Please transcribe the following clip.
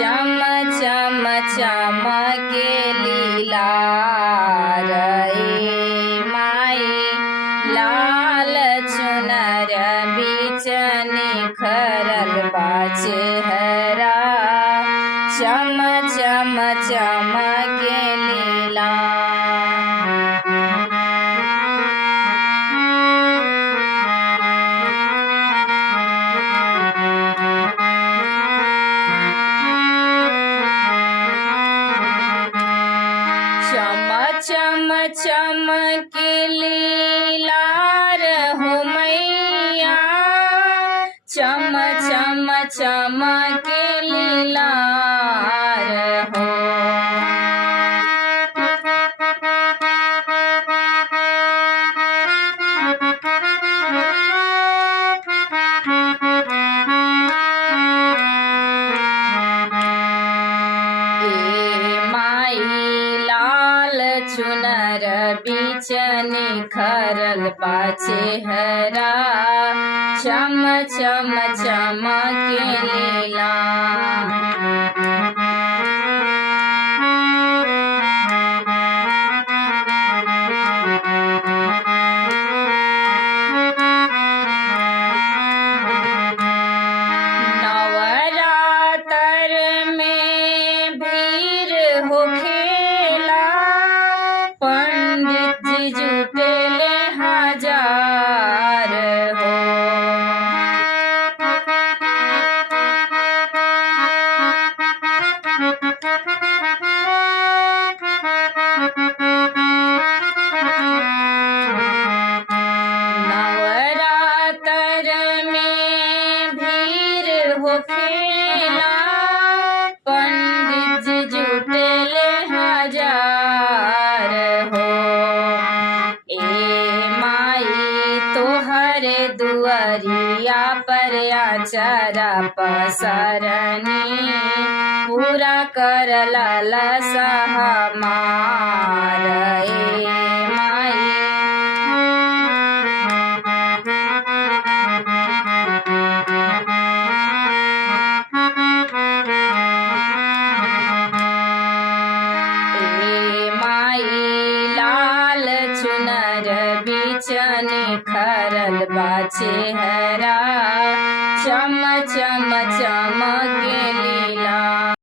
चम चम चमके लीलार ए माई लाल चुनर बीच निखरल बा चेहरा चम चम चमके लीला। चम चमके लीलार हो मैया चम चम चमके लीलार हो। चुनर बीच निखरल बा चेहरा चम चम चमके लीला। नवरात्र में भीड़ होखेला पंडित जी जुटेले हजार हो। नवरात्र में भीड़ होखेला पंडित जी जुटेले हजार हो। तोहरे दुआरिया पर आचरा पसरनी पूरा कर लालसा हमार ए माई। लाल चुनर बीच निखरल बा चेहरा